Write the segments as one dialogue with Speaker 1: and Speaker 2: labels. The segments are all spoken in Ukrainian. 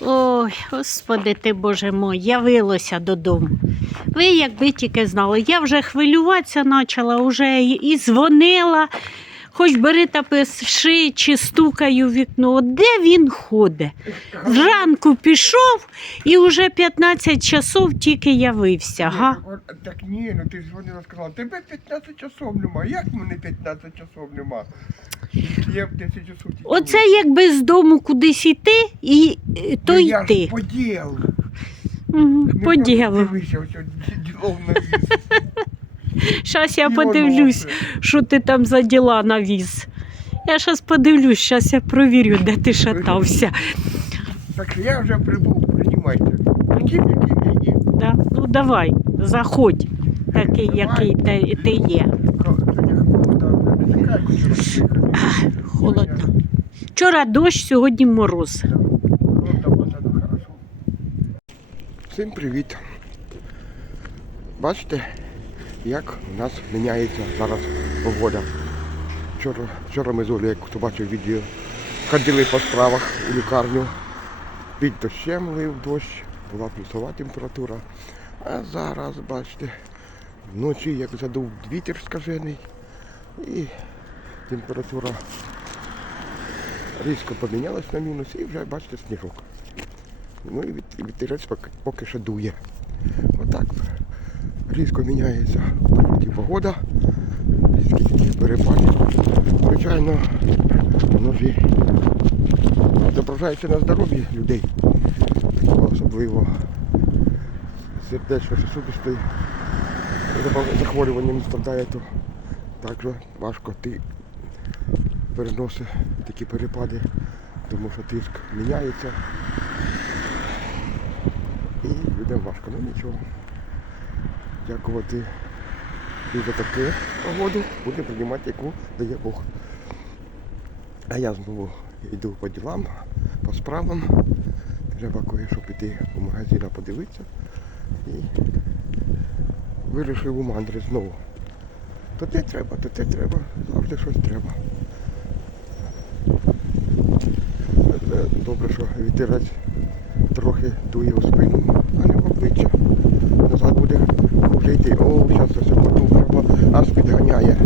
Speaker 1: Ой, господи ти, Боже мой, явилося додому. Ви, якби тільки знали, я вже хвилюватися почала, вже і, дзвонила, хоч бери та пиши, чи стукаю в вікно. Де він ходить? Зранку пішов і вже 15 часов тільки явився. Га?
Speaker 2: Ні, так, так ні, ну ти дзвонила сказала, тебе 15 часов нема. Як мене 15 часов нема? Якщо 10 часов
Speaker 1: Оце якби з дому кудись йти, і е, то
Speaker 2: Ну, я ж
Speaker 1: йти.
Speaker 2: по ділу.
Speaker 1: Мгм,
Speaker 2: Не
Speaker 1: По ділу.
Speaker 2: Дивися, ось от навіз.
Speaker 1: Щас я
Speaker 2: І
Speaker 1: подивлюсь. що ти там за діла навіз. Я зараз подивлюсь, зараз я провірю, де ти шатався.
Speaker 2: Так я вже прибув, приймайте. Таким, яким я є.
Speaker 1: Да? Ну давай, заходь, такий,
Speaker 2: Давай.
Speaker 1: який ти, ти є
Speaker 2: холода вже не така, як вчора приїхали.
Speaker 1: Холодно. Вчора дощ, сьогодні мороз.
Speaker 2: Всім привіт. Бачите, як у нас міняється зараз погода. Вчора, вчора ми з Олею, як хто бачив відео, ходили по справах у лікарню. Під дощем лив дощ, була плюсова температура. А зараз, бачите, вночі як задув вітер скажений і температура різко помінялась на мінус і вже бачите сніжок. Ну і вітерець поки, що дує. Отак різко міняється погода, скільки перепадів. Звичайно, воно ж на здоров'ї людей. Особливо сердечно-сосудистої захворюванням страдає, то також важко ти переносить такі перепади, тому що тиск міняється. І людям важко, ну нічого. Дякувати і за таку погоду будемо приймати, яку дає Бог. А я знову йду по ділам, по справам. Треба кое-що піти у магазин подивитися. І вирішив у мандри знову. То те треба, то те треба, завжди щось треба. Добре, що вітерець трохи дує у спину, а не в обличчя. Назад буде вже йти. О, зараз все поту треба, аж підганяє.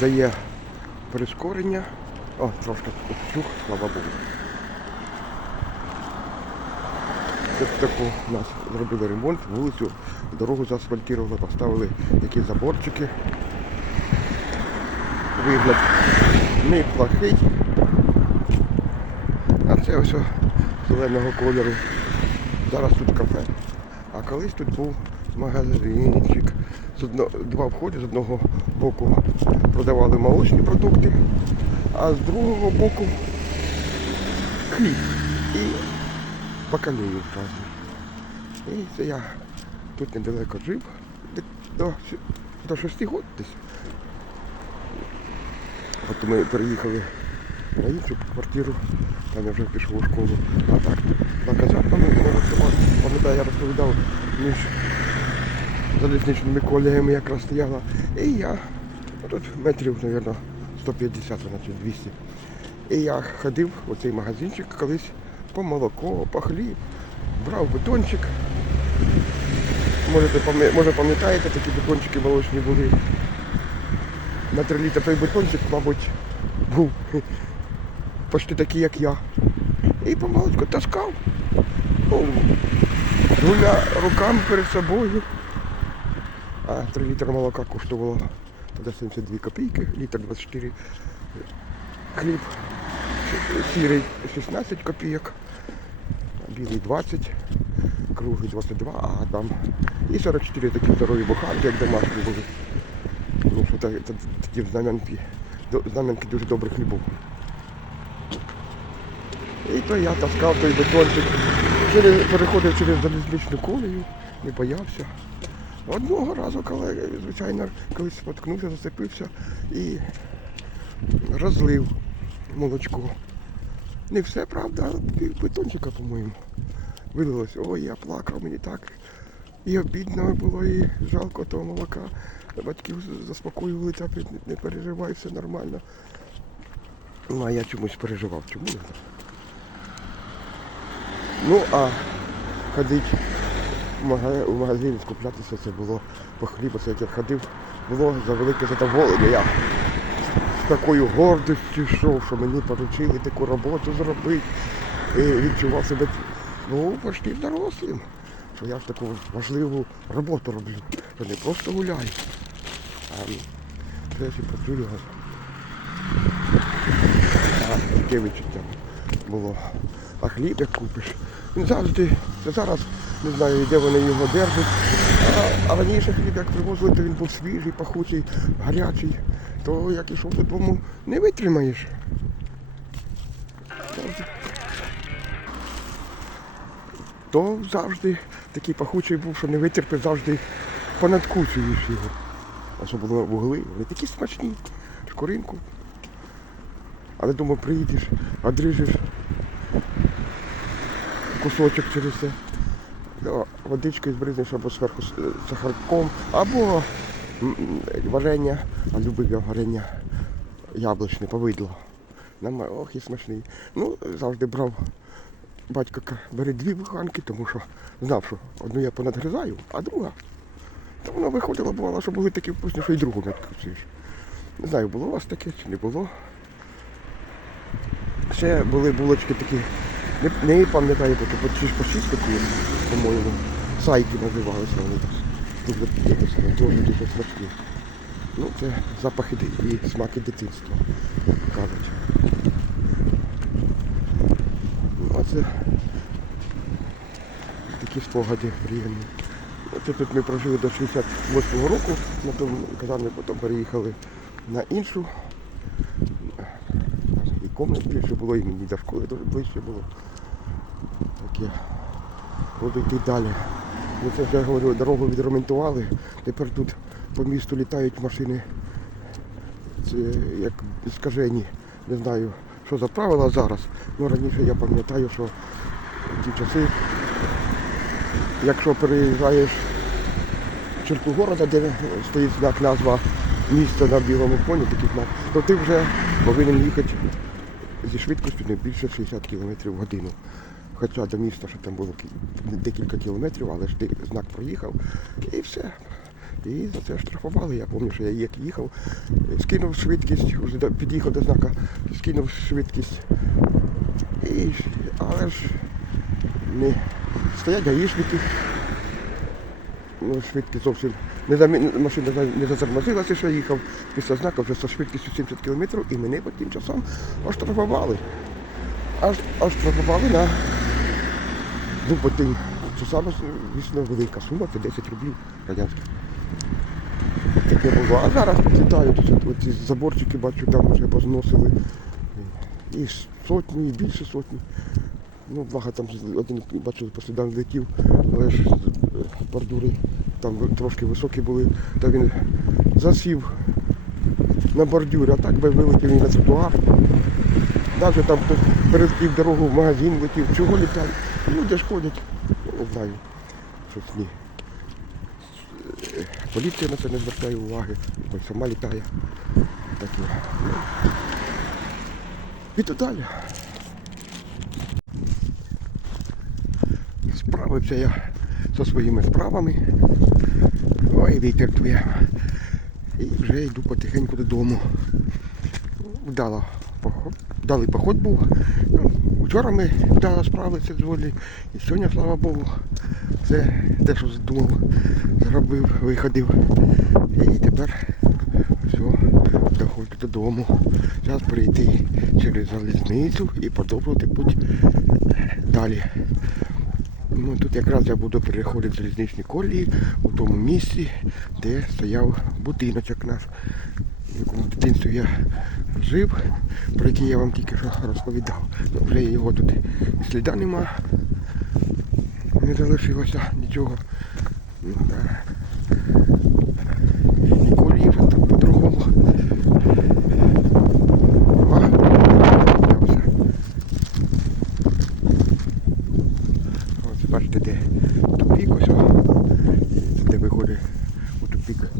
Speaker 2: Дає прискорення. О, трошки чух, слава Богу. Таку у нас зробили ремонт, вулицю, дорогу заасфальтували, поставили якісь заборчики. Вигляд неплохий. А це ось зеленого кольору. Зараз тут кафе. А колись тут був магазинчик. З одно, два входи з одного боку продавали молочні продукти, а з другого боку хліб і бакалею разні. І це я тут недалеко жив, до, до 6 років десь. Потім ми переїхали на іншу квартиру, там я вже пішов у школу. А так, на казармами, пам'ятаю, я розповідав, між залізничними колегами якраз стояла. І я, ну, тут метрів, мабуть, 150, наче 200. І я ходив у цей магазинчик колись по молоко, по хліб, брав бетончик. Може пам'ятаєте, такі бетончики молочні були. На 3 літри той бетончик, мабуть, був почти такий, як я. І помалечку таскав. Ну, руками перед собою. А 3 літри молока коштувало тоді 72 копійки, літр 24 хліб. Сірий 16 копійок, білий 20, круглий 22, а там і 44 такі здорові буханки, як домашні були. Що та- та- тоді в знам'янки, знам'янки дуже хліб був. І то я таскав той бетончик, через, переходив через залізничну колію, не боявся. Одного разу, коли, звичайно, колись споткнувся, зацепився і розлив молочко. Не все, правда, пів бетончика, по-моєму. Вилилось. Ой, я плакав, мені так. І обідно було, і жалко того молока. Батьків заспокоювали, так не переживай, все нормально. Ну, а я чомусь переживав, чому не знаю. Ну, а мага- в магазин скуплятися це було по хлібу, це як я ходив, було за велике задоволення. Я з такою гордістю йшов, що мені поручили таку роботу зробити. І відчував себе ну, почти дорослим. Що я ж таку важливу роботу роблю. Що не просто гуляю, а це працюю. Таке відчуття було. А хліб як купиш. Він завжди, зараз не знаю, де вони його держать. А, а раніше хліб як привозили, то він був свіжий, пахучий, гарячий. То як ішов додому, не витримаєш. То завжди такий пахучий був, що не витерпів, завжди понадкусуєш його. Особливо вугли, вони такі смачні, шкуринку. Але думаю, приїдеш, одріжеш кусочок через це. Водичкою збризнеш або зверху з сахарком, або варення, а любив я варення яблучне, повидло. Нам ох і смачний. Ну, завжди брав батько бери дві буханки, тому що знав, що одну я понадгризаю, а друга. То воно виходило, бувало, що були такі вкусні, що і другу надкусуєш. Не знаю, було у вас таке чи не було. Ще були булочки такі, не, не пам'ятаю, бо по шість по шість такі, по-моєму, сайки називалися вони. Дуже дуже дуже смачні. Ну, це запахи і смаки дитинства, кажуть. Ну, а це такі спогади приємні. Це тут ми прожили до 68-го року, на тому казармі потім переїхали на іншу. І комнат більше було, і мені до школи дуже ближче було. Таке. Буду йти далі. Ну це вже я говорю, дорогу відремонтували. Тепер тут по місту літають машини. Це як скажені. Не знаю, що за правила зараз. Ну раніше я пам'ятаю, що в ті часи, якщо переїжджаєш в черту города, де стоїть знак назва міста на білому фоні, такий знак, то ти вже повинен їхати зі швидкістю не більше 60 км в годину. Хоча до міста, що там було декілька кілометрів, але ж ти знак проїхав і все. І за це штрафували. Я пам'ятаю, що я як їхав, скинув швидкість, під'їхав до знака, скинув швидкість. І, але ж не стоять гаїшники. Ну, швидкість зовсім не замі- машина не затормозилася, що їхав після знака вже зі швидкістю 70 км і мене по тим часом оштрафували. Аж оштрафували на ну, по тим часам, звісно, велика сума, це 10 рублів радянських. Таке було. А зараз літають ці заборчики, бачу, там вже позносили. І сотні, і більше сотні. Ну, благо там один бачу, по слідам летів, але ж е, бордюри там трошки високі були, та він засів на бордюрі, а так би вилетів на тротуар. Навіть там пів дорогу в магазин летів, чого літають. Люди ж ходять, ну, не знаю, щось ні. Поліція на це не звертає уваги, бо сама літає. Таке. Ну. І то далі. Справився я зі своїми справами. Ой, вітер дує. І вже йду потихеньку додому. Вдало поход. Поход був. Вчора ми вдало справилися з волі. І сьогодні, слава Богу, все те, що задумав, зробив, виходив. І тепер все, доходжу додому. Зараз прийти через залізницю і продовжувати путь далі. Ну, тут якраз я буду переходити залізничні колії у тому місці, де стояв будиночок наш, в якому в дитинстві я жив, про який я вам тільки що розповідав. Ну, вже його тут і сліда нема, не залишилося нічого. Колії по-другому. Ось бачите, де тупік ось, де виходить у тупік.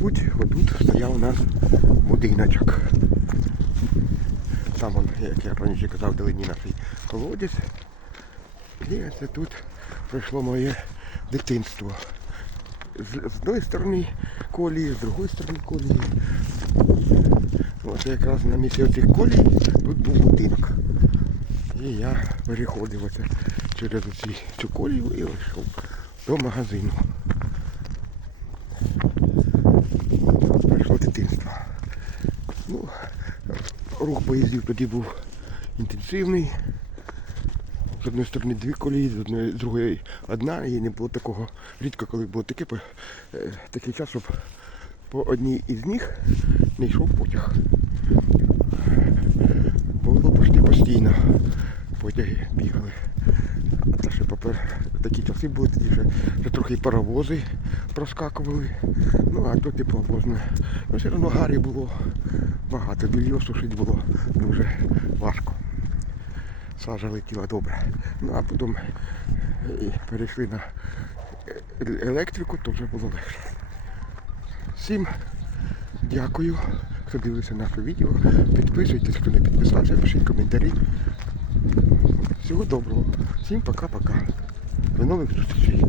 Speaker 2: Путь, отут стояв у нас будиночок. Там, як я раніше казав, вдалині наш колодязь. І це тут пройшло моє дитинство. З, з одної сторони колії, з другої сторони колії. От якраз на місці оцих колій тут був будинок. І я переходив оце через оці, цю колію і йшов до магазину. Пройшло дитинство. Ну, рух поїздів тоді був інтенсивний. З одної сторони дві колії, з одної з другої одна, і не було такого рідко, коли було таке, е, такий час, щоб по одній із них не йшов потяг. Було почти постійно. Потяги бігали. А те, що попер... такі часи були, тоді вже, вже трохи паровози проскакували. Ну, а то типу можна. Ну, все одно гарі було багато. Більйо сушити було дуже важко. Сажа летіла добре. Ну а потім е, перейшли на е- електрику, то вже було легше. Всім дякую, хто дивився наше відео. Підписуйтесь, хто не підписався, пишіть коментарі. Всього доброго. Всім пока-пока. До нових зустрічей.